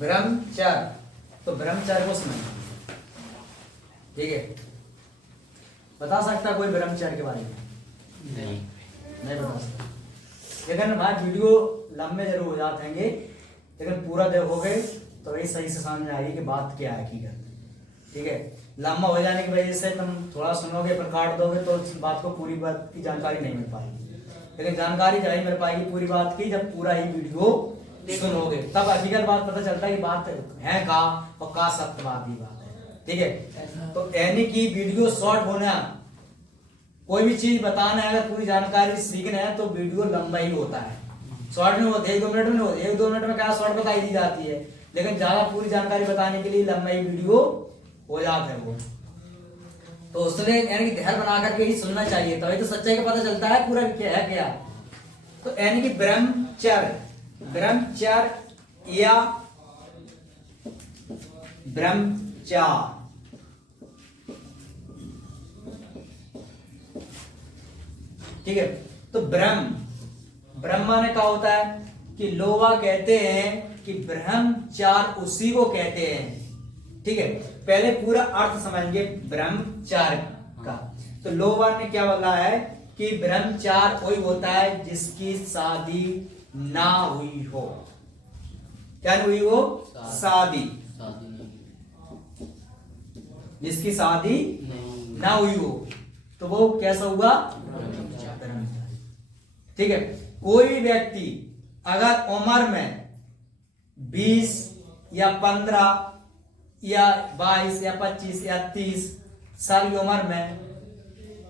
ब्रह्मचर्य, तो ब्रह्मचर्य को समझना, ठीक है। बता सकता कोई ब्रह्मचर्य के बारे में? नहीं बता सकता। लेकिन भाई वीडियो लंबे जरूर हो जाते हैं, लेकिन पूरा देखोगे तो वही सही से समझ में आएगी कि बात क्या है हकीकत, ठीक है। लंबा हो जाने की वजह से तुम थोड़ा सुनोगे पर काट दोगे तो इस बात को पूरी बात की जानकारी नहीं मिल पाएगी। लेकिन जानकारी जब मिल पाएगी पूरी बात की जब पूरा ही वीडियो सुनोगे, तब हकीकत बात पता चलता है कि बात है का और का सत्यवादी बात है, ठीक है। तो यानी कि वीडियो शॉर्ट होना, कोई भी चीज बताना है, अगर पूरी जानकारी सीखना है तो वीडियो लंबा ही होता है। शॉर्ट में होते 1-2 मिनट में होते, 1-2 मिनट में क्या शॉर्ट बताई दी जाती है, लेकिन ज्यादा पूरी जानकारी बताने के लिए लंबा ही वीडियो हो जाता है वो। तो उसने यानी कि ध्यान बना करके ही सुनना चाहिए, तभी तो सच्चाई का पता चलता है पूरा क्या है क्या। तो यानी कि ब्रह्मचर्य, ब्रह्मचर्य या ब्रह्मचार, ठीक है। तो ब्रह्म माने क्या होता है कि लोवा कहते हैं कि ब्रह्मचार उसी को कहते हैं, ठीक है। पहले पूरा अर्थ समझेंगे ब्रह्मचार का। तो लोवा ने क्या बोला है कि ब्रह्मचार वही होता है जिसकी शादी ना हुई हो। क्या हुई हो? शादी, जिसकी शादी ना हुई हो तो वो कैसा हुआ? ब्रह्मचारी, ठीक है। कोई भी व्यक्ति अगर उम्र में 20 या 15 या 22 या 25 या 30 साल की उम्र में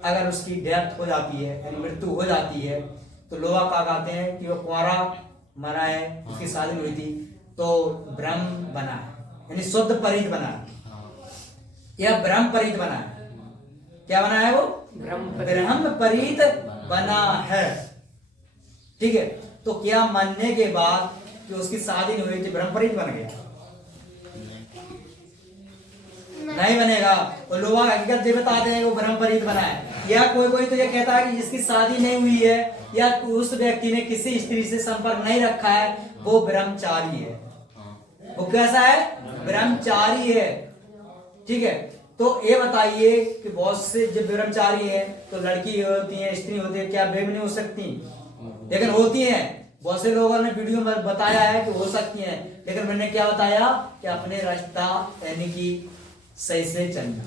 अगर उसकी डेथ हो जाती है यानी मृत्यु हो जाती है तो लोग क्या कहते हैं कि वो कुंवारा मरा है, उसकी शादी हुई थी तो ब्रह्म बना है, यानी शुद्ध परित बना है या ब्रह्म परित बना है। क्या बना है वो? ब्रह्म परित बना है, ठीक है। तो क्या मानने के बाद कि उसकी शादी नहीं हुई थी ब्रह्म परित बन गया? नहीं बनेगा। वो लोग हकीकत ये बताते हैं वो ब्रह्म परित बना है। या कोई तो ये कहता है कि जिसकी शादी नहीं हुई है या उस व्यक्ति ने किसी स्त्री से संपर्क नहीं रखा है वो ब्रह्मचारी है। वो कैसा है? ब्रह्मचारी है, ठीक है। तो ये बताइए कि बहुत से जब ब्रह्मचारी है तो लड़की होती है, स्त्री होती है, क्या वे भी नहीं हो सकती? लेकिन होती है। बहुत से लोगों ने वीडियो में बताया है कि हो सकती है, लेकिन मैंने क्या बताया कि अपने रास्ता यानी कि सही से चलना।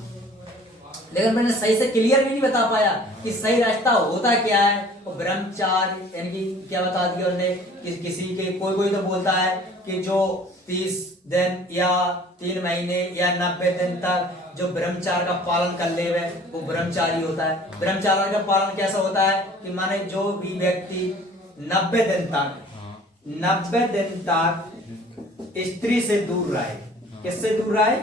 लेकिन मैंने सही से क्लियर भी नहीं बता पाया कि सही रास्ता होता क्या है। वो ब्रह्मचार्य यानी कि क्या बता दिया उन्होंने कि किसी के कोई तो बोलता है कि जो 30 दिन या 3 महीने या 90 दिन तक जो ब्रह्मचार्य का पालन कर ले वो ब्रह्मचारी होता है। ब्रह्मचार्य का पालन कैसा होता है कि माने जो भी व्यक्ति 90 दिन तक स्त्री से दूर रहे। किससे दूर रहे?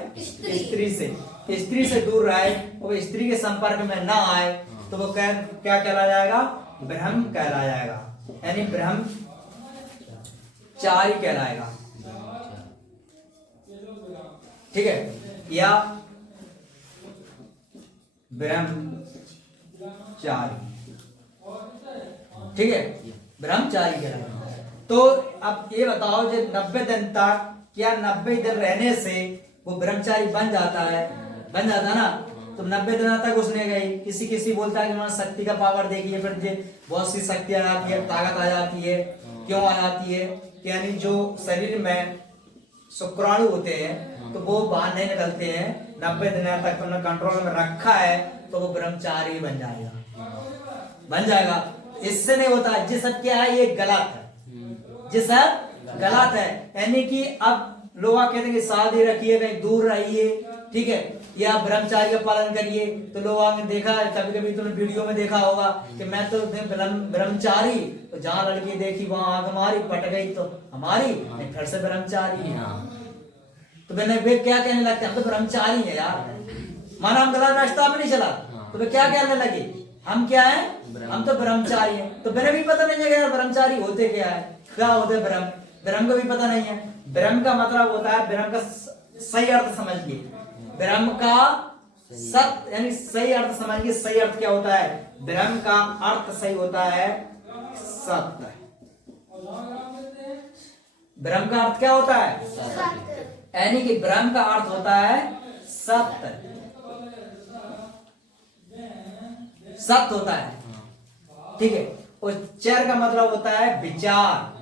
स्त्री से दूर रहे, वो स्त्री के संपर्क में ना आए तो वो क्या कहला जाएगा? ब्रह्म कहला जाएगा, यानी ब्रह्मचारी कहलाएगा, ठीक है। या ब्रह्मचारी, ठीक है, ब्रह्मचारी कहलाएगा। तो अब ये बताओ जो 90 दिन तक क्या 90 दिन रहने से वो ब्रह्मचारी बन जाता ना? तो 90 दिन तक उसने गई किसी बोलता है कि मैंने शक्ति का पावर देखिए, फिर बहुत सी शक्ति आ जाती है, ताकत आ जाती है। क्यों आ जाती है? यानी जो शरीर में शुक्राणु होते हैं तो वो बाहर नहीं निकलते हैं। 90 दिन तक तुमने कंट्रोल में रखा है तो वो ब्रह्मचारी बन जाएगा। इससे नहीं होता। ये सब क्या है? ये गलत है, ये सब गलत है। यानी कि अब लोग कहते हैं कि शादी रखिए, कहीं दूर रहिए, ठीक है, या ब्रह्मचारी का पालन करिए। तो लोगों ने देखा, कभी तुमने वीडियो में देखा होगा कि मैं तो ब्रह्मचारी, तो जहां लड़की देखी वहां आग हमारी पट गई तो हमारी, फिर से ब्रह्मचारी। तो मैंने वे क्या कहने लगते हम तो ब्रह्मचारी है यार, माना हम गलत रास्ता में नहीं चला तो वे क्या कहने लगे हम क्या है? हम तो ब्रह्मचारी हैं। तो मैंने भी पता नहीं है ब्रह्मचारी होते क्या है, क्या होते ब्रह्म को भी पता नहीं है। ब्रह्म का मतलब होता है, ब्रह्म का सही अर्थ समझिए, ब्रह्म का सत्य यानी सही अर्थ समझिए। सही अर्थ क्या होता है? ब्रह्म का अर्थ सही होता है सत्य। ब्रह्म का अर्थ क्या होता है? यानी कि ब्रह्म का अर्थ होता है सत्य, सत्य होता है, ठीक है। और चर का मतलब होता है विचार,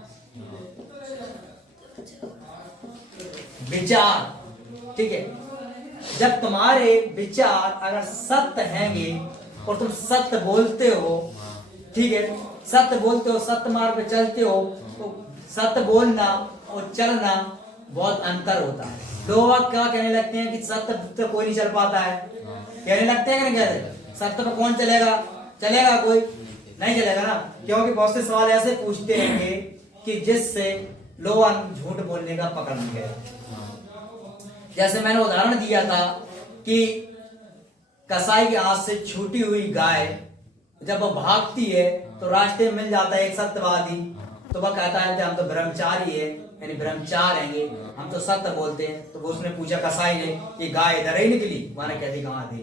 विचार, ठीक है। जब तुम्हारे विचार अगर सत्य हैंगे और तुम सत्य बोलते हो, ठीक है, सत्य बोलते हो, सत्य मार्ग पे चलते हो, तो सत्य बोलना और चलना बहुत अंतर होता है। लोग क्या कहने लगते हैं कि सत्य पे कोई नहीं चल पाता है, कहने लगते हैं कि नहीं कहते, सत्य पे कौन चलेगा, चलेगा कोई नहीं चलेगा ना, क्योंकि बहुत से सवाल ऐसे पूछते हैं कि जिससे लोग झूठ बोलने का पकड़ नहीं गए। जैसे मैंने उदाहरण दिया था कि कसाई के हाथ से छूटी हुई गाय जब वो भागती है तो रास्ते में मिल जाता है एक सत्यवादी, तो वह कहता है कि हम तो ब्रह्मचारी है, यानी ब्रह्मचार हैंगे, हम तो सत्य बोलते हैं। तो वो उसने पूछा कसाई ने कि गाय इधर ही निकली, माने कहती कहां थी,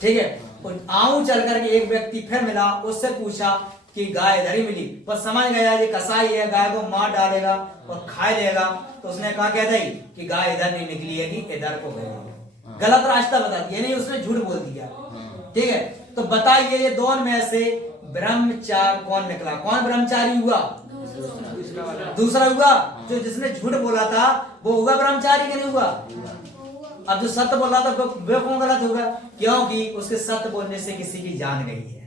ठीक है। और आऊं चल करके एक व्यक्ति फिर मिला, उससे पूछा कि गाय इधर ही मिली, पर समझ गया ये कसाई है, गाय को मार डालेगा और खा लेगा, तो उसने कहा कहता ही कि गाय इधर नहीं निकली है कि इधर को गई, गलत रास्ता बता दिया, नहीं उसने झूठ बोल दिया, ठीक है। तो बताइए ये दोनों में से ब्रह्मचार कौन निकला, कौन ब्रह्मचारी हुआ, दूसरा हुआ, जो जिसने झूठ बोला था वो हुआ ब्रह्मचारी कि नहीं हुआ। अब जो सत्य बोल रहा था वो कौन गलत होगा, क्योंकि उसके सत्य बोलने से किसी की जान गई है।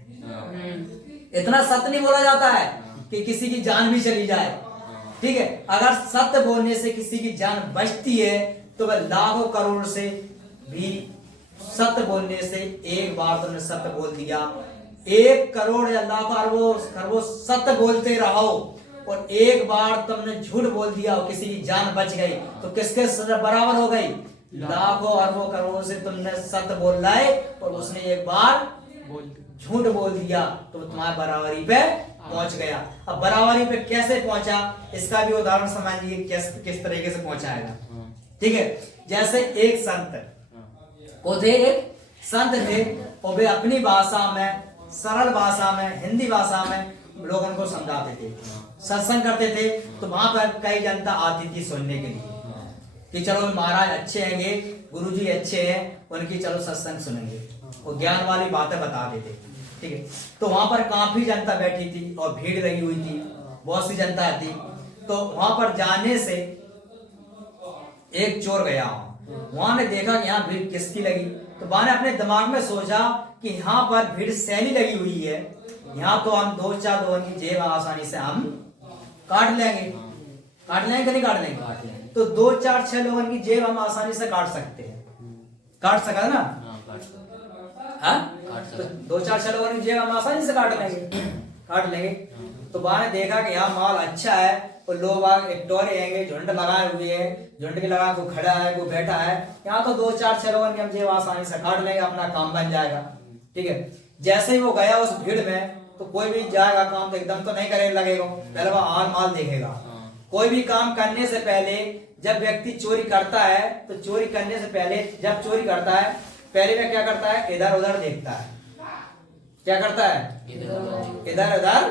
इतना सत्य नहीं बोला जाता है कि किसी की जान भी चली जाए, ठीक है। अगर सत्य बोलने से किसी की जान बचती है तो वह लाखों करोड़ से भी, सत्य बोलने से एक बार तुमने सत्य बोल दिया, 1 करोड़ या लाखों अरबों खरबों सत्य बोलते रहो और एक बार तुमने झूठ बोल दिया और किसी की जान बच गई तो किसके बराबर हो गई, लाखों अरबों करोड़ों से तुमने सत्य बोल लाए और उसने एक बार झूठ बोल दिया तो तुम्हारे बराबरी पे पहुंच गया। अब बराबरी पे कैसे पहुंचा इसका भी उदाहरण समझिए, किस तरीके से पहुंचाएगा, ठीक है। जैसे एक संत वो थे, एक संत थे और वे अपनी भाषा में, सरल भाषा में, हिंदी भाषा में लोगों को समझाते थे, सत्संग करते थे। तो वहां पर कई जनता आती थी सुनने के लिए कि चलो महाराज अच्छे हैंगे, गुरुजी अच्छे हैं, उनकी चलो सत्संग सुनेंगे, वो ज्ञान वाली बातें बताते थे, ठीक है। तो वहां पर काफी जनता बैठी थी और भीड़ लगी हुई थी, बहुत सी जनता थी। तो वहां पर जाने से एक चोर गया, वहां ने देखा कि यहाँ भीड़ किसकी लगी, तो वहां ने अपने दिमाग में सोचा कि यहाँ पर भीड़ सैली लगी हुई है, यहाँ तो हम 2-4 लोगों की जेब आसानी से हम काट लेंगे, काट लेंगे कि नहीं काट लेंगे, काट लेंगे। तो 2-4-6 लोगों की जेब हम आसानी से काट सकते हैं, काट सका ना, हाँ, तो 2-4-6 लोगों की जेब हम आसानी से काट लेंगे। तो वहां ने देखा कि यहाँ माल अच्छा है और लोग आगे एक टोरे हैंगे, झुंड लगाए हुए हैं, झुंड के लगा को खड़ा है, को बैठा है, यहाँ तो 2-4-6 लोगों की हम जेब आसानी से काट लेंगे, अपना काम बन जाएगा, ठीक है। जैसे ही वो गया उस भीड़ में, तो कोई भी जाएगा काम तो एकदम तो नहीं करे लगेगा, पहले वो आल माल देखेगा। कोई भी काम करने से पहले जब व्यक्ति चोरी करता है तो चोरी करने से पहले, जब चोरी करता है पहले वह क्या करता है, इधर उधर देखता है, क्या करता है, इधर उधर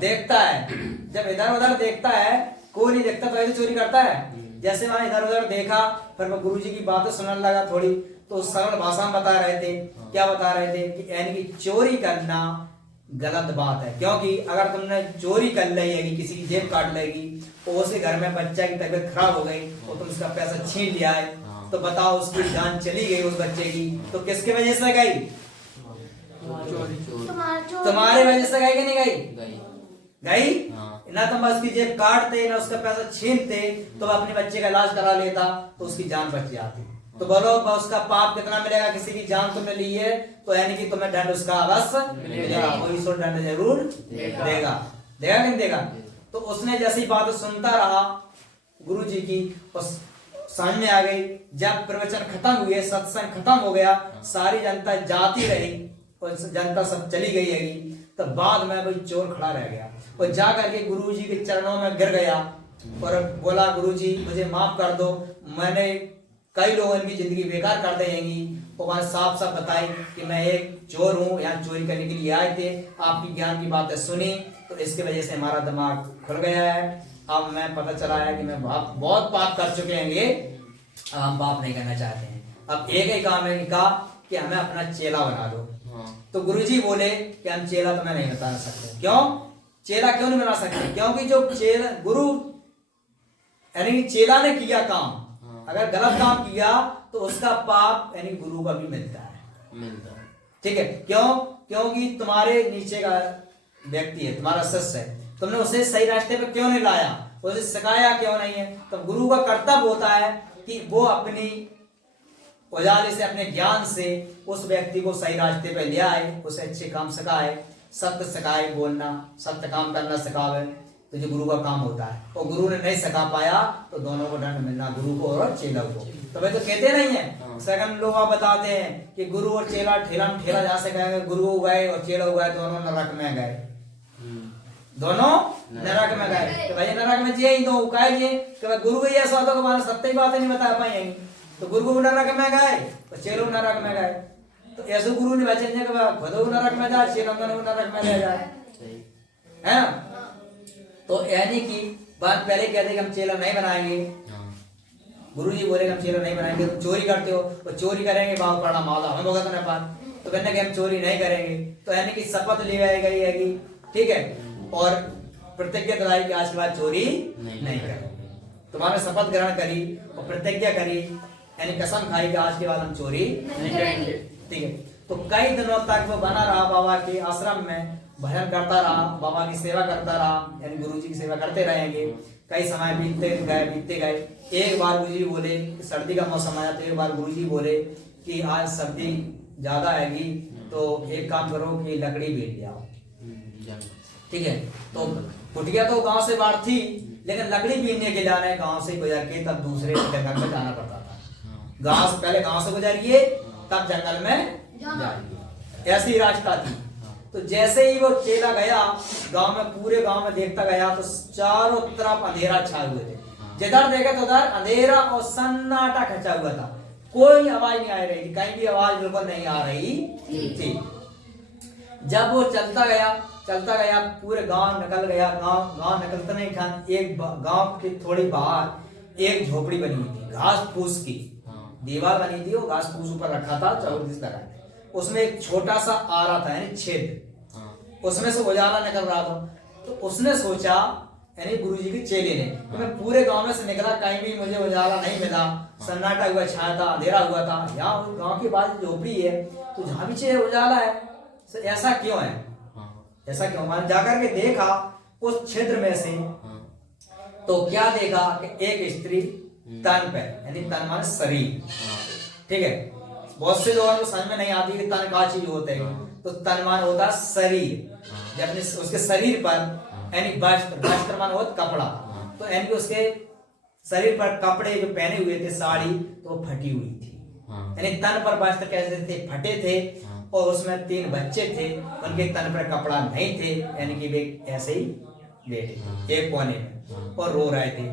देखता है। जब इधर उधर देखता है, कोई नहीं देखता तो ऐसे चोरी करता है। जैसे वहां इधर उधर देखा, फिर मैं गुरुजी की बातें सुनने लगा थोड़ी, तो सरल भाषा में बता रहे थे, क्या बता रहे थे कि यानी कि चोरी करना गलत बात है, क्योंकि अगर तुमने चोरी कर ली है, किसी की जेब काट लेगी, और उसके घर में बच्चा की तबीयत खराब हो गई और तुम उसका पैसा छीन लिया है, तो बताओ उसकी जान चली गई उस बच्चे की, तो किसके वजह से गई, तुम्हारे वजह से गई कि नहीं गई, गई ना। तुम उसकी जेब काटते ना उसका पैसा छीनते तो अपने बच्चे का इलाज करा लेता तो उसकी जान बच जाती। तो बोलो उसका पाप कितना मिलेगा, किसी की जान तुमने ली है तो यानी कि तुम्हें दंड उसका अवश्य मिलेगा, वो ईश्वर दंड जरूर देगा, देगा कि नहीं देगा। तो उसने जैसी बात सुनता रहा गुरु जी की, उस समझ में आ गई। जब प्रवचन खत्म हुए, सत्संग खत्म हो गया, सारी जनता जाती रही और जनता सब चली गई है, तब बाद में वही चोर खड़ा रह गया और जा करके गुरु जी के चरणों में गिर गया और बोला गुरु जी मुझे माफ कर दो, मैंने कई लोगों की जिंदगी बेकार कर देंगी। और वहां साफ साफ बताई कि मैं एक चोर हूँ, यहाँ चोरी करने के लिए आए थे, आपकी ज्ञान की बातें सुनी तो इसकी वजह से हमारा दिमाग खुल गया है। अब मैं पता चला है कि मैं बहुत पाप कर चुके हैं ये, अब हम पाप नहीं करना चाहते हैं। अब एक ही काम है इनका कि हमें अपना चेला बना दो। तो गुरुजी बोले कि हम चेला तुम्हें नहीं बता सकते। क्यों चेला क्यों नहीं बना सकते? क्योंकि जो चेला गुरु यानी चेला ने किया काम, अगर गलत काम किया तो उसका पाप यानी गुरु का भी मिलता है। ठीक है, क्यों? क्योंकि तुम्हारे नीचे का व्यक्ति है, तुम्हारा शिष्य है, तुमने उसे सही रास्ते पे क्यों नहीं लाया, उसे सिखाया क्यों नहीं है? तो गुरु का कर्तव्य होता है कि वो अपनी उजाले से, अपने ज्ञान से उस व्यक्ति को सही रास्ते पे ले आए, उसे अच्छे काम सिखाए, सत्य सिखाए, बोलना, सत्य काम करना सिखावे। तो जो गुरु का काम होता है, और गुरु ने नहीं सिखा पाया तो दोनों को दंड मिलना, गुरु को और चेला को। तो वे तो कहते नहीं है, सेकंड लोग आप बताते हैं कि गुरु और चेला ठेला में ठेला जहाँ से गए, गुरु गए और चेला गए, दोनों नरक में गए, दोनों नरक में गए। तो भाई नरक में जिए ही तो कहे जिए कि गुरु को ऐसा होता कि सत्य बातें नहीं बता पाएंगे, तो गुरु को नरक में गए और चेलो नरक में गए। तो ऐसे गुरु ने बचने के बाद खुद नरक में जाए, चेलो नरक में ले जाए, है ना? तो यानी कि बात पहले कहते कि हम चेला नहीं बनाएंगे, गुरुजी बोले कि हम चेला नहीं बनाएंगे। तो चोरी करते हो तो चोरी करेंगे, बाबू प्रणाम माला हमें भगत ने पान, तो कहने कि हम चोरी नहीं करेंगे। तो यानी कि शपथ ली गई है, ठीक है, और प्रतिज्ञा दिलाई कि आज के बाद चोरी नहीं करेंगे। तुम्हारे शपथ ग्रहण करी और प्रतिज्ञा करी, यानी कसम खाई कि आज के बाद हम चोरी नहीं करेंगे। ठीक है, तो कई दिनों तक वो बना रहा बाबा के आश्रम में, भजन करता रहा, बाबा की सेवा करता रहा, यानी गुरुजी की सेवा करते रहेंगे। कई समय बीतते गए। एक बार गुरुजी बोले कि सर्दी का मौसम आया, तो एक बार गुरुजी बोले कि आज सर्दी ज्यादा आएगी, तो एक काम करो कि लकड़ी बेच ले आओ। ठीक है, तो कुटिया तो गांव से बाहर थी, लेकिन लकड़ी बीनने के लिए आने गांव से गुजर के तब दूसरे जंगल में जाना पड़ता था। गांव से पहले गांव से गुजरिए तब जंगल में जाइए, ऐसी रास्ता थी। तो जैसे ही वो चेला गया गांव में, पूरे गांव में देखता गया तो चारों तरफ अंधेरा छाए हुए थे, जिधर देखे तो उधर अंधेरा और सन्नाटा खचा हुआ था, कोई आवाज नहीं आ रही थी, कहीं भी आवाज बिल्कुल नहीं आ रही थी। जब वो चलता गया पूरे गांव निकल गया, गांव निकलते नहीं था, एक गांव के थोड़ी बाहर एक झोपड़ी बनी हुई थी, घास फूस की दीवार बनी थी, वो घास फूस ऊपर रखा था, चौबीस लगा, उसमें एक छोटा सा आरा था, यानी छेद, उसमें से उजाला निकल रहा था। तो उसने सोचा, यानी गुरुजी के चेले ने, कि मैं पूरे गांव में से निकला, कहीं भी मुझे उजाला नहीं मिला, सन्नाटा हुआ छाया था, अंधेरा हुआ था, यहाँ गांव के पास झोपड़ी है, तो जहां भी उजाला है, ऐसा क्यों है, ऐसा क्यों? मैंने जाकर के देखा उस क्षेत्र में से, तो क्या देखा कि एक स्त्री तन पे, यानी तन माने शरीर, ठीक है, बहुत से लोगों को समझ में नहीं आती कि तन का चीज होते हैं। तो तन मान होता शरीर, जब उसके शरीर पर यानी वस्त्र मान होता कपड़ा, तो यानी कि उसके शरीर पर कपड़े जो पहने हुए थे, साड़ी, तो वो फटी हुई थी, यानी तन पर वस्त्र कैसे थे, फटे थे, और उसमें 3 बच्चे थे, उनके तन पर कपड़ा नहीं थे, यानी कि वे ऐसे ही बैठे एक कोने में और रो रहे थे।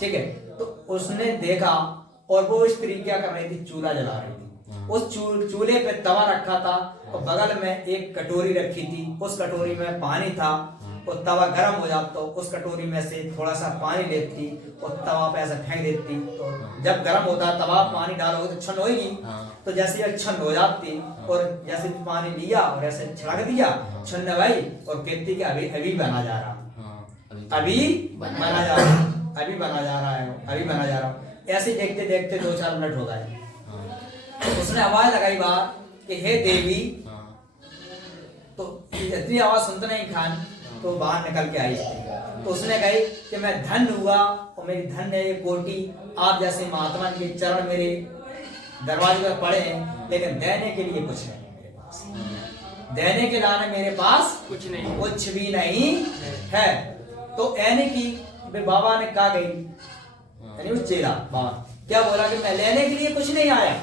ठीक है, तो उसने देखा, और वो स्त्री क्या कर रही थी, चूल्हा जला रही थी। उस चूल्हे पे तवा रखा था और बगल में एक कटोरी रखी थी, उस कटोरी में पानी था, और तवा गर्म हो जाता तो उस कटोरी में से थोड़ा सा पानी लेती और तवा पे ऐसा फेंक देती, तो जब गर्म होता तवा, पानी डालोगे तो छन होगी, तो जैसे ये छन हो जाती, और जैसे पानी लिया और ऐसे छिड़क दिया, छन भाई, और कहती कि अभी बना जा रहा, अभी बना जा रहा, अभी बना जा रहा है, अभी बना जा रहा। ऐसे देखते देखते 2-4 मिनट हो गए, तो उसने आवाज लगाई बाहर कि हे देवी, तो इतनी आवाज सुनते नहीं खान, तो बाहर निकल के आई। तो उसने कही कि मैं धन हुआ और मेरी धन है ये कोटि, आप जैसे महात्मा के चरण मेरे दरवाजे पर पड़े हैं, लेकिन देने के लिए कुछ नहीं मेरे पास, देने के लाने मेरे पास कुछ भी नहीं है। तो यानी कि बाबा ने कहा गई, यानी वो चेला बाबा क्या बोला कि मैं लेने के लिए कुछ नहीं आया,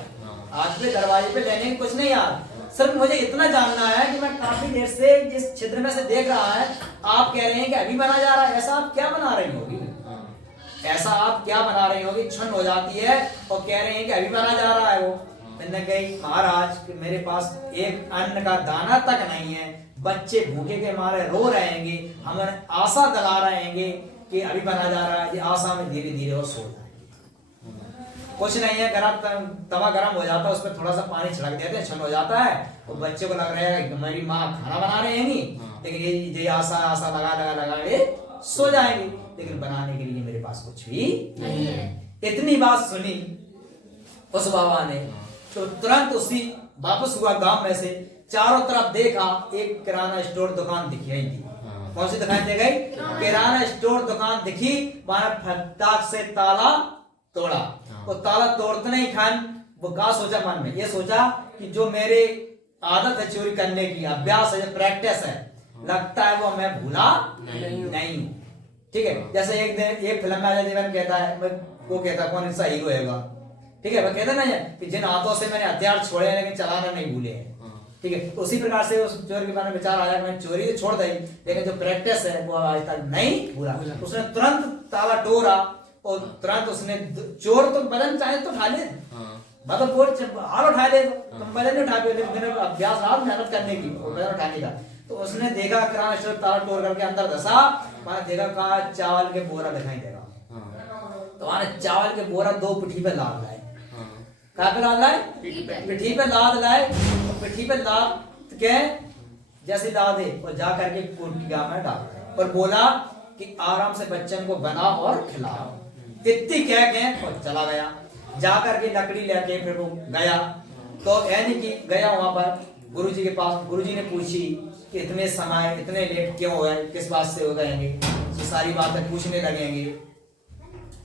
आज के दरवाजे पे लेने के कुछ नहीं आया, सिर्फ मुझे इतना जानना है कि मैं काफी देर से जिस छिद्र में से देख रहा है, आप कह रहे हैं कि अभी बना जा रहा है, ऐसा आप क्या बना रही होगी, ऐसा आप क्या बना रही होगी, छन हो जाती है और कह रहे हैं कि अभी बना जा रहा है। वो मैंने कही महाराज मेरे पास एक अन्न का दाना तक नहीं है, बच्चे भूखे के मारे रो रहेंगे, हमें आशा दिला रहेंगे कि अभी बना जा रहा है, ये आशा में धीरे धीरे वो सो जाएंगे। कुछ नहीं है, गरम तवा गरम हो जाता है, उसमें थोड़ा सा पानी छिड़क देते हैं, छन हो जाता है, तो बच्चे को लग रहा है कि मेरी माँ खाना बना रहे हैं, लेकिन ये आशा आशा लगा लगा लगा के सो जाएंगे, लेकिन बनाने के लिए मेरे पास कुछ भी नहीं है। इतनी बात सुनी उस बाबा ने, तो तुरंत उसी वापस हुआ गांव में से, चारों तरफ देखा, एक किराना स्टोर दुकान दिखाई दी। कौन सी दिखाई दे गई? किराना स्टोर दुकान दिखी, वहां फटाक से ताला तोड़ा। वो ताला तोड़ते ही खान वो क्या सोचा मन में, ये सोचा कि जो मेरे आदत है चोरी करने की, अभ्यास है, प्रैक्टिस है, लगता है वो मैं भूला नहीं हूं। ठीक है, जैसे एक दिन एक फिल्म में अजय देवगन कहता है, वो कहता है कौन सा हीरो होगा, ठीक है, वो कहता नहीं है कि जिन हाथों से मैंने हथियार छोड़े हैं लेकिन चलाना नहीं भूले हैं। ठीक है, तो उसी प्रकार से उस चोर के बारे में विचार आया, मैंने चोरी तो छोड़ दी लेकिन जो प्रैक्टिस है वो आज तक नहीं भूला। उसने तुरंत ताला तोड़ा और तुरंत उसने, चोर तो वजन चाहे तो उठा ले, मतलब हाल उठा ले, तुम वजन नहीं उठा पाए, लेकिन अभ्यास रहा मेहनत करने की, वजन उठाने का। तो उसने देखा किराना स्टोर ताला तोड़ करके अंदर धसा, वहां देखा कहा चावल के बोरा दिखाई देगा, तो वहां चावल के बोरा 2 पिठी पे लाद लाए। कहाँ पे लाद लाए? पिठी पे लाद लाए। पिठी पे लाद के जैसे लादे और जा करके कुटिया में डाल और बोला कि आराम से बच्चन को बना और खिलाओ। इतनी कह के और चला गया। जा करके लकड़ी लेके फिर वो गया, तो यानी कि गया वहां पर गुरुजी के पास। गुरुजी ने पूछी कि इतने समय इतने लेट क्यों हुए, किस बात से हो गएंगे, तो सारी बातें पूछने लगेंगे।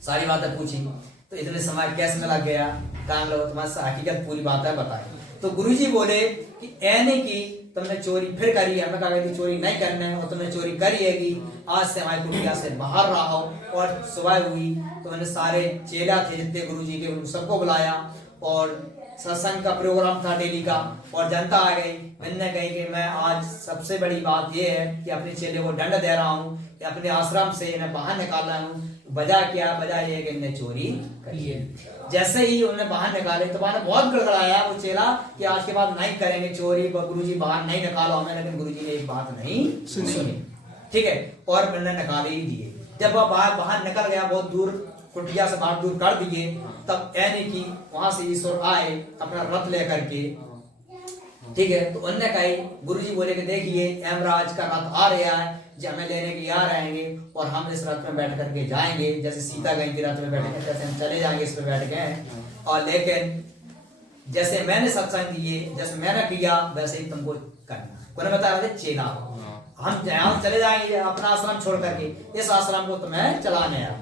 सारी बातें पूछी तो इतने समय कैसे में लग गया, काम लो तुम्हारा हकीकत पूरी बात है बताए। तो गुरुजी बोले कि ऐने की तुमने चोरी फिर करी है, मैं कहा चोरी नहीं करना है और तुमने चोरी करी है कि आज से हमारी कुटिया से बाहर रहा हो। और सुबह हुई तो मैंने सारे चेला थे जितने गुरुजी के, उन सबको बुलाया और सत्संग का प्रोग्राम था डेली का, और जनता आ गई। मैंने कही कि मैं आज सबसे बड़ी बात यह है कि अपने चेले को दंड दे रहा हूँ कि अपने आश्रम से इन्हें बाहर निकाल रहा हूँ। वजह क्या? वजह यह कि इन्हें चोरी करी है। जैसे ही उन्हें बाहर निकाले तो मैंने बहुत गड़गड़ाया वो चेला कि आज के बाद नहीं करेंगे चोरी, गुरुजी बाहर नहीं निकालो हमें, लेकिन गुरुजी ने एक बात नहीं सुनी। ठीक है, और मैंने निकाले ही दिए। जब वह बाहर निकल गया, बहुत दूर कुटिया से बाहर दूर कर दिए, तब यानी कि वहां से ईश्वर आए अपना रथ लेकर के। ठीक है, तो उन्होंने कही, गुरुजी बोले कि देखिए यमराज का रथ आ रहा है, जो हमें लेने के आ रहेंगे और हम इस रथ में बैठ करके जाएंगे। जैसे सीता गई थी रथ में बैठेंगे, जैसे हम चले जाएंगे इस पे बैठ गए। और लेकिन जैसे मैंने सत्संग दिए, जैसे मैंने किया वैसे ही तुमको करना। उन्होंने बता रहे थे चेला, हम चले जाएंगे अपना आश्रम छोड़ करके, इस आश्रम को तुम्हें चलाने आया।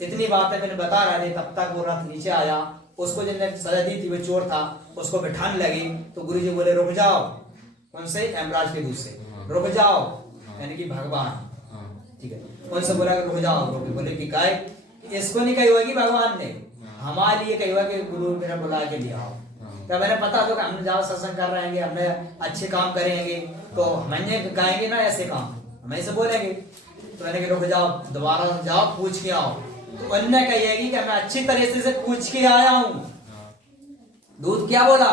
इतनी बातें मैंने बता रहे थे, तब तक वो रथ नीचे आया। उसको जिसने सजा दी थी वो चोर था, उसको बिठाने लगी। तो गुरुजी बोले रुक जाओ, उनसे यमराज के दूत से रुक जाओ, यानी कि भगवान। ठीक है, उनसे बोला कि रुक जाओ। बोले कि काय इसको नहीं कही होगी भगवान ने, हमारे लिए कही हुआ कि गुरु मेरा बुला के ले आओ। तो मैंने पता था कि हम जाओ सत्संग कर रहेंगे, हमें अच्छे काम करेंगे तो हमने गाएंगे ना ऐसे काम, हम ऐसे बोलेंगे। तो मैंने कि रुक जाओ, दोबारा जाओ पूछ के आओ। तो उन्होंने कही कि मैं अच्छी तरह से पूछ के आया हूँ। दूध क्या बोला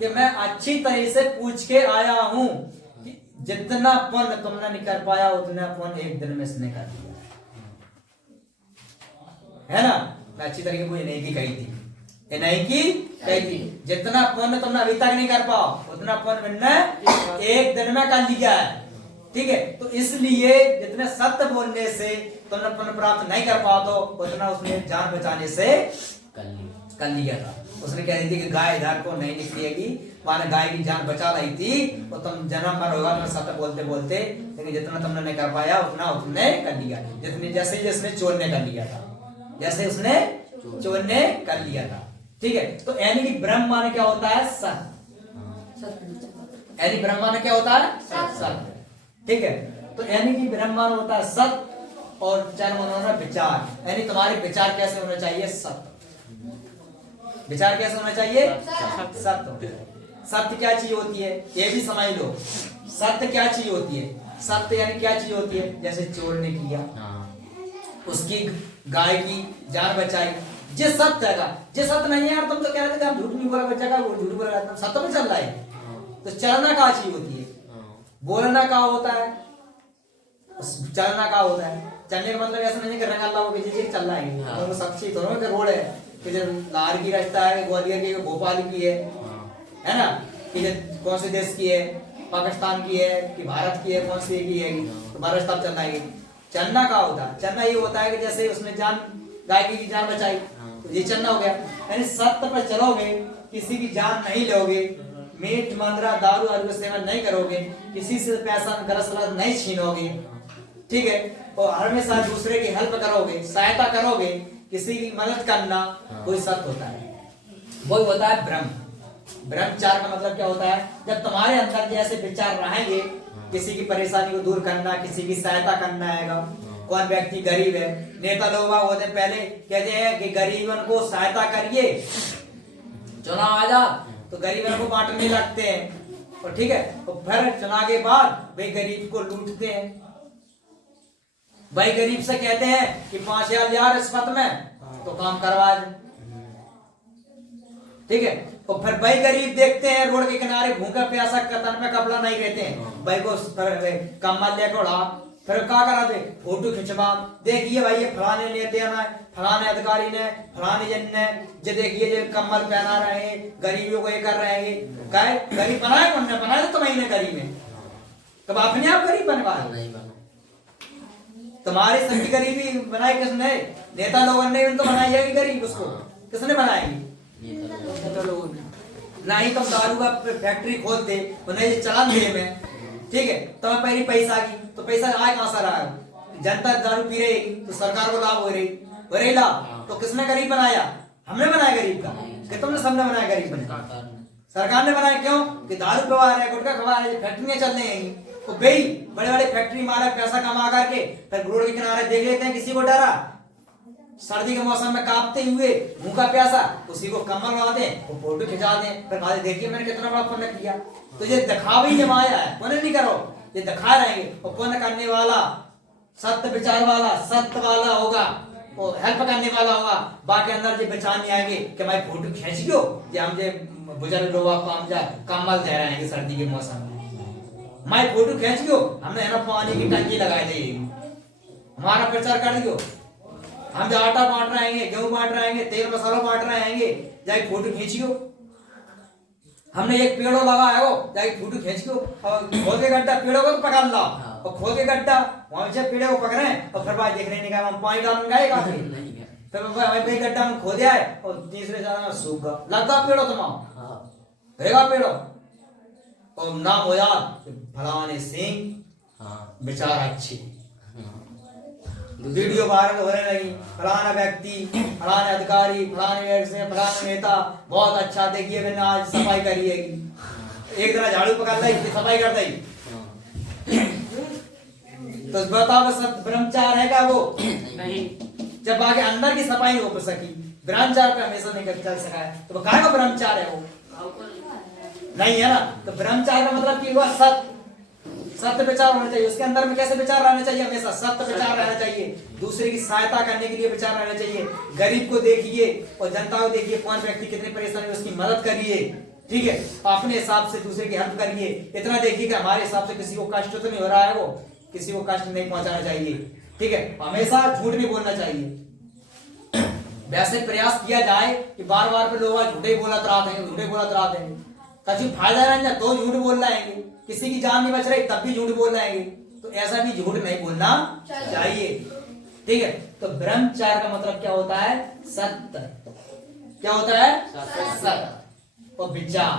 कि मैं अच्छी तरह से पूछ के आया हूँ, जितना पुण्य तुमने नहीं कर पाया उतना पुण्य एक दिन में इसने कर दिया है ना। मैं अच्छी तरीके से नहीं की कही थी, ये नहीं की कही थी, जितना पुण्य तुमने अभी तक नहीं कर पाओ उतना पुण्य मैंने एक दिन में कर लिया है। ठीक है, तो इसलिए जितने सत्य बोलने से तुमने पुण्य प्राप्त नहीं कर पाओ तो उतना उसने जान बचाने से कर लिया था। उसने कह रही थी कि गाय इधर को नहीं निकलेगी, माने गाय की जान बचा रही थी, तो तुम जन्म भर होगा तो सत्य बोलते बोलते, लेकिन जितना तुमने नहीं कर पाया उतना उसने कर लिया। जितने जैसे जिसने चोर ने कर लिया था, जैसे उसने चोर ने कर लिया था। ठीक है, तो यानी कि ब्रह्म माने क्या होता है? सत्य। यानी ब्रह्म माने क्या होता है? सत्य। ठीक है, तो यानी कि ब्रह्म माने होता है सत्य और चार माने होना विचार। यानी तुम्हारे विचार कैसे होना चाहिए? सत्य। विचार कैसे होना चाहिए? सत्य। सत्य क्या चीज होती है ये भी समझ लो। सत्य क्या चीज होती है? सत्य यानी क्या चीज होती है? जैसे चोर ने किया, उसकी गाय की जान बचाई, जिस सत्य है। जिस सत्य नहीं है यार, तुम तो कह रहे थे हम झूठ नहीं बोला, बच्चा का वो झूठ बोला, सत्य में चल रहा है। तो चलना क्या चीज होती है? बोलना क्या होता है? चलना क्या होता है? चलने का मतलब ऐसा नहीं कि रंग अल्लाह को किसी चल रहा है, तो सब चीज दोनों का रोड है कि जो लाहौर की रास्ता है, ग्वालियर की, भोपाल की है ना, कि जो कौन से देश की है, पाकिस्तान की है कि भारत की है, कौन सी की है, तो भारत रास्ता चलना है। चलना क्या होता है? चलना ये होता है कि जैसे उसने जान गाय की जान बचाई, तो ये चलना हो गया। यानी सत्य पर चलोगे, किसी की जान नहीं लोगे, मीट मंदरा दारू आदि का सेवन नहीं करोगे, किसी से पैसा गलत नहीं छीनोगे, ठीक है, और हमेशा दूसरे की हेल्प करोगे, सहायता करोगे, किसी की मदद करना, कोई सत्य होता है। वही होता है ब्रह्म। ब्रह्मचार का मतलब क्या होता है? जब तुम्हारे अंदर जैसे विचार रहेंगे, किसी की परेशानी को दूर करना, किसी की सहायता करना है। कौन व्यक्ति गरीब है, नेता लोग होते पहले कहते हैं कि गरीबों को सहायता करिए, चुनाव आ जा तो गरीबों को बांटने लगते हैं, और ठीक है, तो फिर चुनाव के बाद भाई गरीब को लूटते हैं। भाई गरीब से कहते हैं कि 5,000 यार रिश्वत में तो काम करवा दे, ठीक है, तो फिर भाई गरीब देखते हैं रोड के किनारे भूखा प्यासा, तन में कपड़ा नहीं रहते हैं, भाई को कम्बल लेकर उड़ा, फिर क्या करा दे, फोटो खिंचवा, देखिए भाई ये फलाने नेते ना, फलाने अधिकारी ने, फलाने जन ने, जो देखिए जो कम्बल पहना रहे हैं, गरीबियों को ये कर रहे हैं। क्या गरीब बनाए कौन ने? बनाए तो तुम्हें गरीब है, तब अपने आप गरीब बनवाए, तुम्हारी सभी गरीबी बनाई किसने? नेता लोगों ने तो बनाई है गरीब, उसको किसने बनाएगी? नेता लोगों ने। ना ही तुम दारू का फैक्ट्री खोलते, उन्हें चलान दे में, ठीक है, तो पहले पैसा की, तो पैसा आए कहां से रहा है? जनता दारू पी रही तो सरकार को लाभ हो रही लाभ, तो किसने गरीब बनाया? हमने बनाया गरीब का, कि तुमने सबने बनाया गरीब बने? सरकार ने बनाया। क्यों? कि दारू पीवा रहे, गुटखा खवा रहे, फैक्ट्रियां चल रही हैं, तो भाई बड़े बड़े फैक्ट्री मालिक पैसा कमा करके फिर रोड के किनारे देख लेते हैं किसी को डरा, सर्दी के मौसम में कांपते हुए भूखा प्यासा, उसी को कमर लगा दें, वो फोटो खिंचा दें, फिर कहते देखिए मैंने कितना बड़ा पुण्य किया। तो ये दिखावी जब आया है, पुण्य नहीं करो, ये दिखा रहेंगे, और पुण्य करने वाला, सत्य विचार वाला, सत्य वाला होगा, वो हेल्प करने वाला होगा। बाकी अंदर जो विचार नहीं आएंगे कि भाई फोटो खींच लो, हम जो बुजुर्ग लोग कम्बल दे रहे हैं सर्दी के मौसम में, मैं फोटो खींच लो, हमने है ना पानी की टंकी लगाई दी, हमारा प्रचार कर दियो, हम जो आटा बांट रहे हैं, गेहूं बांट रहे हैं, तेल मसाला बांट रहे हैं, जाके फोटो खींचियो, हमने एक पेड़ो लगा है, वो जाके फोटो खींचियो, और खोद के गड्ढा पेड़ों को पकड़ ला, और खोद के गड्ढा वहां से पेड़ों को पकड़े, और फिर बाद देखने निकाल हम पानी डाल गए काफी, फिर भाई गड्ढा में खोदे आए, और तीसरे साल में सूख गया, लगता पेड़ो तुम्हारा रहेगा पेड़ो, और नाम हो याद फलाने सिंह विचार अच्छी, वीडियो वायरल होने लगी, फलाना व्यक्ति, फलाने अधिकारी, फलाने नेता बहुत अच्छा, देखिए मैंने आज सफाई करी है, एक तरह झाड़ू पकड़ ली, सफाई कर दी, तो बताओ सब ब्रह्मचार है क्या? वो नहीं, जब आगे अंदर की सफाई नहीं हो सकी, ब्रह्मचार पे हमेशा नहीं चल सका है, तो क्या ब्रह्मचार है? वो नहीं है ना। तो ब्रह्मचार का मतलब की हुआ सत्य विचार होना चाहिए, उसके अंदर में कैसे विचार रहना चाहिए? हमेशा सत्य विचार रहना चाहिए, दूसरे की सहायता करने के लिए विचार रहना चाहिए, गरीब को देखिए और जनता को देखिए, कौन व्यक्ति कितने परेशानी में, उसकी मदद करिए, ठीक है, अपने हिसाब से दूसरे की हेल्प करिए, इतना देखिए कि हमारे हिसाब से किसी को कष्ट तो नहीं हो रहा है, वो किसी को कष्ट नहीं पहुंचाना चाहिए, ठीक है, हमेशा झूठ नहीं बोलना चाहिए। वैसे प्रयास किया जाए कि बार बार पे लोग झूठे बोलत रहते हैं, कभी फायदा नहीं, तो झूठ बोल रहे हैं, किसी की जान नहीं बच रही तब भी झूठ बोल रहे हैं, तो ऐसा भी झूठ नहीं बोलना चाहिए, ठीक है। तो ब्रह्मचार का मतलब क्या होता है? सत्य। क्या होता है? सत्य और विचार,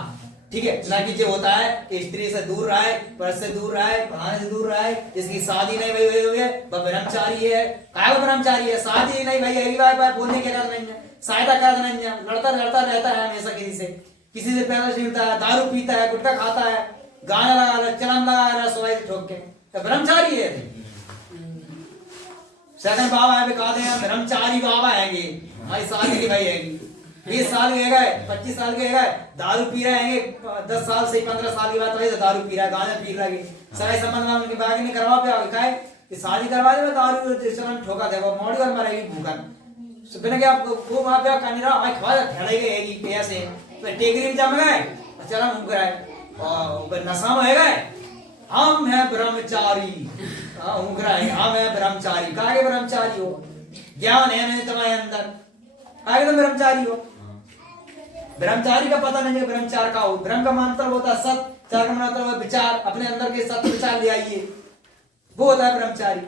ठीक है, ना कि जो होता है कि स्त्री से दूर रहे, पर से दूर रहे, फलाने से दूर रहे, जिसकी शादी नहीं हुई है वह ब्रह्मचारी है। क्या ब्रह्मचारी है? शादी नहीं भाई है, भाई बोलने के कारण नहीं है, सहायता कर नहीं है, लड़ता रहता है हमेशा, किसी से पैसा छीनता है, दारू पीता है, गुटखा खाता है, गाना लगा रहा है, चलन लगा रहा है, सवाई ठोक के, तो ब्रह्मचारी है। सेकंड बाबा है, कहा दें ब्रह्मचारी बाबा हैंगे, हमारी शादी की भाई हैगी, 20 साल के गए, 25 साल के गए, दारू पी रहे हैं, 10 साल से 15 साल की बात है, दारू पी रहा है, गाना पी रहा है, सगाई संबंध में उनके बाग नहीं करवा पे क्या है कि शादी करवा दे, दारू चलन ठोका दे, वो मोड़ी और मरेगी भूखन, सुबह के आप वो वहां पे कर नहीं रहा, हमारे खवा खड़े गए पैसे टेकरी में जम गए, चलन घूम कराए और नशा में हो गए, हम है ब्रह्मचारी, हम है ब्रह्मचारी। काहे ब्रह्मचारी हो? ज्ञान है नहीं तुम्हारे अंदर, काहे तुम ब्रह्मचारी हो? ब्रह्मचारी का पता नहीं है ब्रह्मचार का हो। ब्रह्म का मतलब होता है सत्य, चार का मतलब होता है विचार, अपने अंदर के सत्य विचार ले आइए, वो होता है ब्रह्मचारी।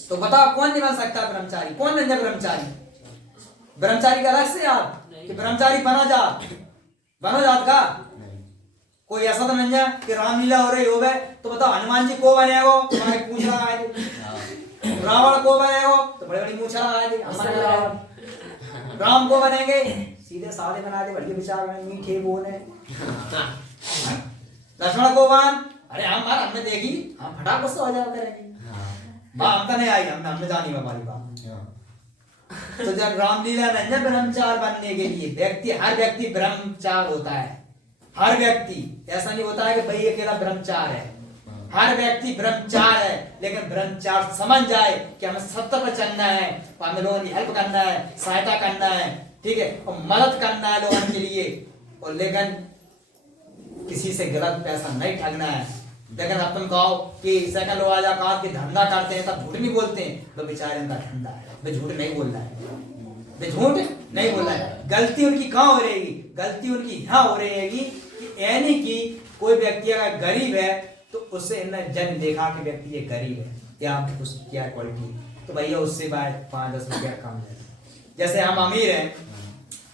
तो बताओ कौन नहीं बन सकता ब्रह्मचारी? कौन नहीं है ब्रह्मचारी? ब्रह्मचारी का अलग से आप कि ब्रह्मचारी बनो जात का कोई ऐसा तो नहीं है कि रामलीला हो रही हो गए तो बताओ हनुमान जी को बने हो तुम्हारे पूछ लगाए थे, रावण को बने हो तो बड़ी बड़ी मूछ लगाए थे, हमारे रावण राम को बनेंगे सीधे साधे बना दे, बढ़िया विचार बने, मीठे बोले। लक्ष्मण को बन, अरे हमने देखी हम फटाक गुस्सा हो जाओ करेंगे, हम तो नहीं आई, हमने जानी हमारी बात। तो जब रामलीला नहीं है ब्रह्मचार बनने के लिए व्यक्ति, हर व्यक्ति ब्रह्मचार होता है। हर व्यक्ति ऐसा नहीं होता है कि भाई अकेला ब्रह्मचार है, हर व्यक्ति ब्रह्मचार है, लेकिन ब्रह्मचार समझ जाए कि हमें सत्य पर चलना है, हमें लोगों की हेल्प करना है, सहायता करना है, ठीक है, और मदद करना है लोगों के लिए, और लेकिन किसी से गलत पैसा नहीं ठगना है। लेकिन अब तुम कहो कि सेकंड वाला कार के धंधा करते हैं तब झूठ नहीं बोलते हैं, तो बेचारे उनका धंधा है, वे झूठ नहीं बोल रहा है, वे झूठ नहीं बोल रहा है। गलती उनकी कहाँ हो रहेगी? गलती उनकी यहाँ हो रहेगी कि यानी कि कोई व्यक्ति अगर गरीब है तो उससे इन्हें जन देखा कि व्यक्ति ये गरीब है या उसकी क्या क्वालिटी, तो भैया उससे 5-10 रुपया कम है। जैसे हम अमीर हैं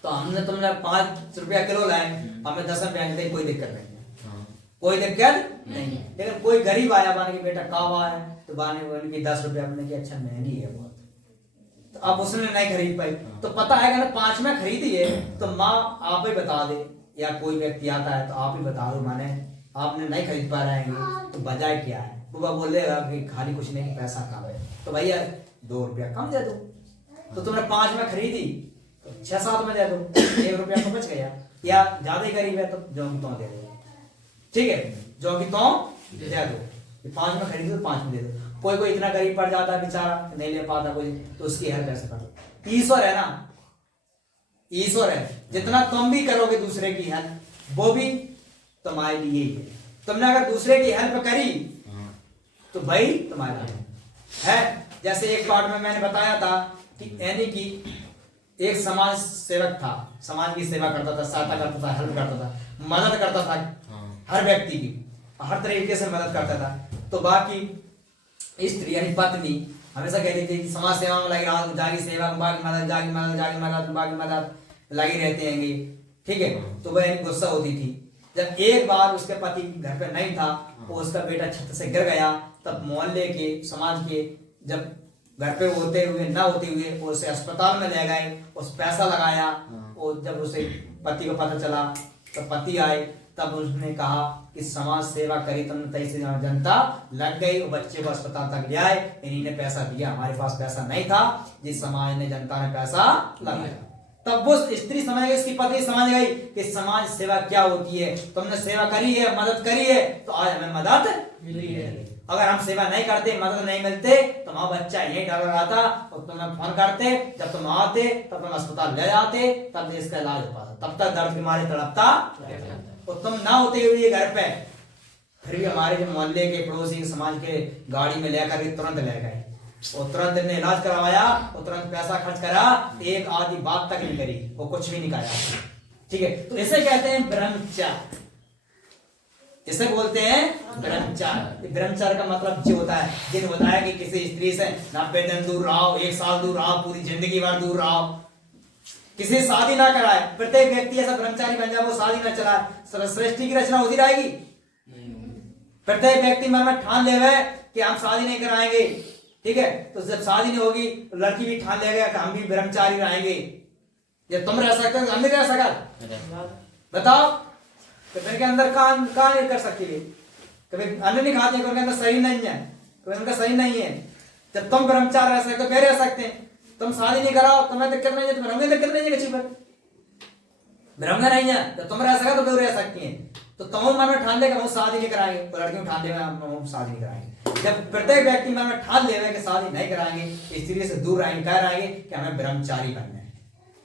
तो हमने तुमने 5 रुपया किलो लाए, हमें 10 रुपया दे, कोई दिक्कत नहीं है, कोई दिक्कत नहीं है। लेकिन कोई गरीब आया बाने की बेटा कावा है तो बाने की 10 रुपया हमने की अच्छा महंगी है बहुत, तो अब उसने नहीं खरीद पाई, तो पता है अगर 5 में खरीदी है तो माँ आप ही बता दे, या कोई व्यक्ति आता है तो आप ही बता दो माने आपने नहीं खरीद पा रहे हैं तो बजाय क्या है, वो बोल देगा कि खाली कुछ नहीं पैसा कम है, तो भैया 2 रुपया कम दे दो। तो तुमने 5 में खरीदी तो 6-7 में दे दो, 1 रुपया तो बच गया। या ज्यादा ही गरीब है तो जो तो दे दो, ठीक है, जो कि तो दे दो, 5 में खरीदी तो 5 में दे दो। कोई इतना गरीब पड़ जाता है बेचारा नहीं ले पाता कोई, तो उसकी हेल्प कैसे करो? ईश्वर है ना, ईश्वर है, जितना तुम भी करोगे दूसरे की हेल्प वो भी तुम्हारे लिए ही है। तुमने अगर दूसरे की हेल्प करी तो भाई तुम्हारा है। जैसे एक पार्ट में मैंने बताया था कि यानी कि एक समाज सेवक था, समाज की सेवा करता था, सहायता करता था, हेल्प करता था, मदद करता था, हर व्यक्ति की हर तरीके से मदद करता था। तो बाकी स्त्री यानी पत्नी हमेशा कहती थी समाज सेवा में लगी रहा, जागी सेवा बाकी मदद, जागी मदद, जागी मदद, बाकी मदद लगी रहते हैं, ठीक है। तो वह गुस्सा होती थी जब एक बार उसके पति घर पे नहीं था, वो उसका बेटा छत से गिर गया, तब मोहल्ले के समाज के जब घर पे होते हुए ना होते हुए उसे अस्पताल में ले गए, उस पैसा लगाया, और जब उसे पति को पता चला तब पति आए, तब उसने कहा कि समाज सेवा करी तुमने तैसे जनता लग गई, और बच्चे को अस्पताल तक ले आए, इन्हीं ने पैसा दिया, हमारे पास पैसा नहीं था, जिस समाज ने जनता ने पैसा लगाया। तब वो स्त्री समझ गई, इसकी पत्नी समझ गई कि समाज सेवा क्या होती है, तुमने सेवा करी है, मदद करी है, तो आज हमें मदद मिली है। अगर हम सेवा नहीं करते, मदद नहीं मिलते, तो हमारा बच्चा यही डर रहा था, और तुम्हें फोन करते, जब तुम आते तब तुम अस्पताल ले जाते, तब इसका इलाज हो पाता, तब तक दर्द के मारे तड़पता, और तुम ना होते हुए घर पे, फिर भी हमारे जो मोहल्ले के पड़ोसी समाज के गाड़ी में लेकर तुरंत ले गए, और तुरंत ने इलाज करवाया, और तुरंत पैसा खर्च करा, एक आधी बात तक नहीं करी, वो कुछ भी नहीं करा, ठीक है। तो इसे कहते हैं ब्रह्मचार, इसे बोलते हैं ब्रह्मचार। ब्रह्मचार का मतलब जो होता है, जिन होता है कि किसी स्त्री से 90 दिन दूर रहो, 1 साल दूर रहो, पूरी जिंदगी भर दूर रहो, किसी शादी ना कराए, प्रत्येक व्यक्ति ऐसा ब्रह्मचारी बन जाए वो शादी ना चलाए, सृष्टि की रचना होती रहेगी। प्रत्येक व्यक्ति मन में ठान ले कि हम शादी नहीं कराएंगे, ठीक है, तो जब शादी नहीं होगी तो लड़की भी ठान लेगा कि हम भी ब्रह्मचारी रहेंगे। जब तुम रह सकते हो तो हम नहीं रह सकते, बताओ, तो फिर के अंदर कहाँ नहीं कर सकती है, कभी अन्न नहीं खाते, उनके अंदर शरीर नहीं है, तो उनका शरीर नहीं है। जब तुम ब्रह्मचार रह सकते हो फिर रह सकते हैं, तुम शादी नहीं कराओ तुम्हें दिक्कत नहीं है, तुम्हें रंगे दिक्कत नहीं है, किसी पर ब्रह्म नहीं है, जब तुम रह सका तो क्यों रह सकती हैं। तो तुम मन में ठान लेगा हम शादी नहीं कराएंगे, तो लड़कियों ठान लेगा हम शादी नहीं कराएंगे। जब प्रत्येक व्यक्ति मन में ठान लेगा कि शादी नहीं कराएंगे, स्त्री से दूर रहेंगे, कह रहेंगे कि हमें ब्रह्मचारी बनना है,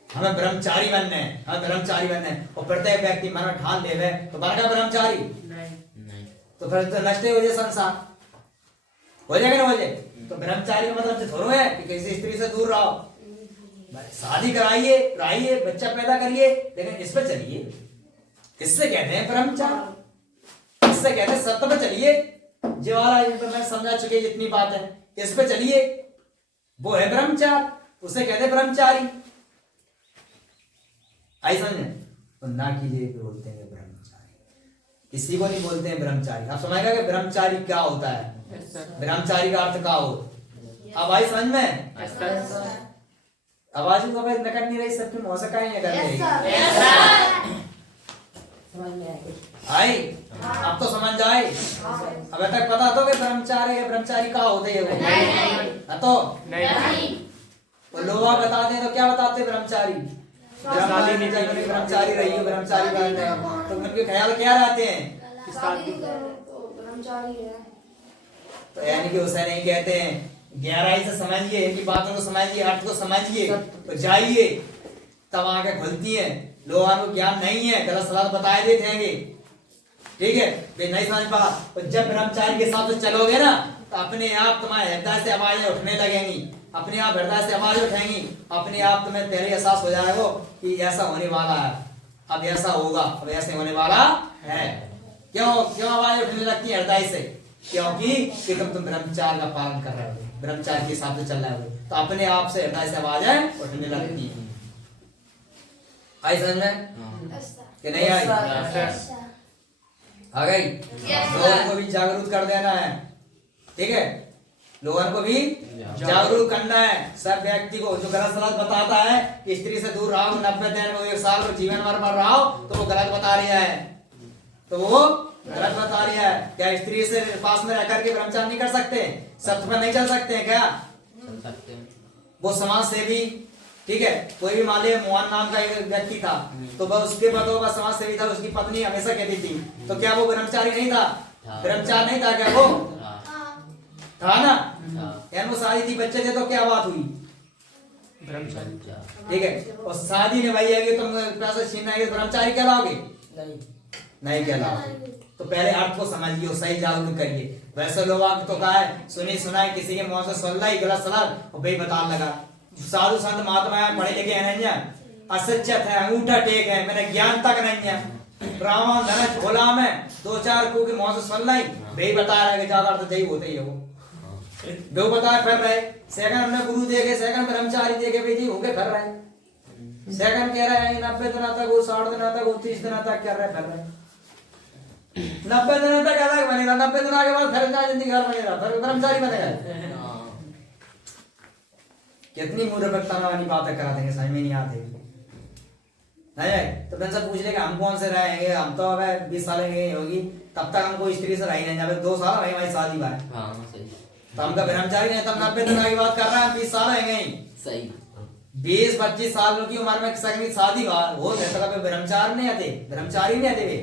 हमें ब्रह्मचारी बनना है, हमें ब्रह्मचारी बनना है, और प्रत्येक व्यक्ति मन में ठान लेवे तो बनेगा ब्रह्मचारी नहीं, तो फिर तो नष्ट हो जाए संसार, हो जाएगा ना हो जाए। तो ब्रह्मचारी का मतलब से थोड़ा है कि किसी स्त्री से दूर रहो, शादी कराइए कराइए बच्चा पैदा करिए, लेकिन इस पर चलिए, इससे कहते हैं ब्रह्मचारी, इससे कहते हैं सत्य पर चलिए। जो वाला तो मैं समझा चुके जितनी बात है, इस पे चलिए, वो है ब्रह्मचार, उसे कहते हैं ब्रह्मचारी। आई समझ में? तो ना कीजिए बोलते हैं ब्रह्मचारी, किसी को नहीं बोलते हैं ब्रह्मचारी। आप समझेगा कि ब्रह्मचारी क्या होता है, ब्रह्मचारी का अर्थ क्या हो। अब आई समझ में? आवाज तो भाई नकट नहीं रही, सबकी मौसका ही कर रही आई। अब तो समझ जाए, अब तक पता तो कि ब्रह्मचारी है, ब्रह्मचारी क्या होते है वो नहीं तो नहीं। लोग बताते हैं तो क्या बताते हैं ब्रह्मचारी, ब्रह्मचारी रही है, ब्रह्मचारी बनते हैं, तो उनके ख्याल क्या रहते हैं, तो यानी कि उसे नहीं कहते हैं। गहराई से समझिए, इनकी बातों को समझिए, अर्थ को समझिए, तो जाइए तब आंखें खुलती हैं। लोगों को ज्ञान नहीं है, गलत सलाह बताए देते हैं, ठीक है, वे नहीं समझ पा। तो जब ब्रह्मचारी के साथ चलोगे ना, तो अपने आप तुम्हारे हृदय से आवाजें उठने लगेंगी, अपने आप हृदय से आवाज उठेंगी, अपने आप तुम्हें पहले एहसास हो जाएगा कि ऐसा होने वाला है, अब ऐसा होगा, अब ऐसे होने वाला है। क्यों क्यों आवाज उठने लगती है हृदय से? क्योंकि तुम ब्रह्मचार का पालन कर रहे हो, ब्रह्मचार के हिसाब से चल रहे हो, तो अपने आप से हृदय से आवाजें उठने लगती है। आई समझ में कि नहीं आई? आ गई? लोगों को भी जागरूक कर देना है, ठीक है, लोगों को भी जागरूक करना है। सब व्यक्ति को जो गलत सलाह बताता है कि स्त्री से दूर रहो, 90 दिन में 1 साल में जीवन मर रहा हो, तो वो गलत बता रहा है, तो वो गलत बता रहा है। क्या स्त्री से पास में रहकर के ब्रह्मचारी नहीं कर सकते, सत्य पर नहीं चल सकते हैं क्या? चल सकते हैं। वो समाज सेवी, ठीक है, कोई भी मान लिया मोहन नाम का एक व्यक्ति था, तो वह उसके बाद वो समाज सेवी था, उसकी पत्नी हमेशा कहती थी, तो क्या वो ब्रह्मचारी नहीं था? ब्रह्मचारी नहीं था क्या वो? था ना? यानी वो शादी थी, बच्चे थे, तो क्या बात हुई? ब्रह्मचारी, ठीक है। और शादी में भाई आगे तुम पैसा छीनना है, ब्रह्मचारी कहलाओगे? नहीं कहलाओगे। तो पहले अर्थ को समझिए और सही जागरूक करिए। वैसे लोग तो कहा है सुनी सुनाई किसी के मुंह से सुन लाई गलत सलाह और भाई बता लगा। साधु संत महात्मा पढ़े लिखे है नहीं, असच्चत है, अंगूठा टेक है, मैंने ज्ञान तक नहीं है, ब्राह्मण धन झोला में 2-4 को के मुंह से सुन लाई, भाई बता रहा है कि ज्यादा अर्थ यही होते ही है वो बताया फिर रहे। सेकंड हमने गुरु देखे, सेकंड ब्रह्मचारी देखे, भाई जी होके फिर रहे। सेकंड कह रहे हैं 90 दिन तक, वो 60 दिन तक, वो 30 दिन तक कर रहे फिर रहे। 90 दिन तक अलग बनेगा, 90 दिन के बाद फिर जिंदगी घर बनेगा, फिर ब्रह्मचारी बनेगा। कितनी मूर्खता वाली बातें करा देंगे, समझ में नहीं आते। नहीं तो तुमसे पूछ ले कि हम कौन से रहेंगे, हम तो अब 20 साल की होगी, तब तक हमको स्त्री से रही नहीं जाए, 2 साल रही हमारी शादी बात, तो हम का ब्रह्मचारी नहीं, तब 90 दिन की बात कर रहे हैं, 20 साल रहेंगे सही, 20-25 साल की उम्र में सकनी शादी हो गए, तो कभी ब्रह्मचारी नहीं आते, ब्रह्मचारी नहीं आते वे।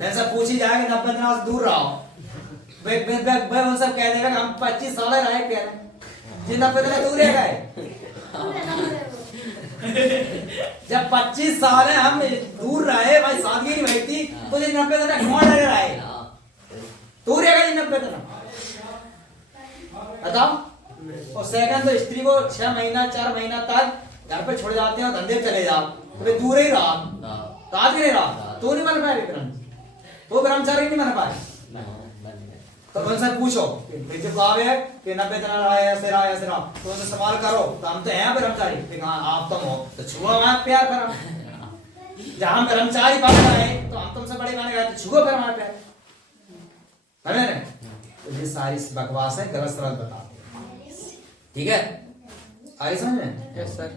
मैं सब पूछी जाए कि 90 दिन से दूर रहो, वे उन सब कह देगा कि हम 25 साल रहे, कह रहे जिन 90 दिन दूर रह गए। जब 25 साल है हम दूर रहे, भाई शादी नहीं हुई थी, तो जिन 90 दिन कौन रह रहा है, दूर रह गए 90 दिन, बताओ। और सेकंड तो स्त्री को 6 महीना 4 महीना तक घर पे छोड़ जाते हैं और धंधे चले जाओ, तो दूर ही रहा, साथ ही नहीं रहा, तो नहीं बन पाए तो ब्रह्मचारी नहीं बन पाए। तो उनसे पूछो जो काम है कि 90 दिन रहा है, ऐसे रहा, तो उनसे सवाल करो, तो हम तो हैं ब्रह्मचारी, आप तुम हो तो छुओ हमारा प्यार करो। जहां हम ब्रह्मचारी बन रहे तो हम तुमसे बड़े बने गए, तो छुओ फिर हमारा प्यार, समझ रहे? तो ये सारी बकवास है, गलत सवाल बताते हैं, ठीक है? आगे समझ में? Yes sir.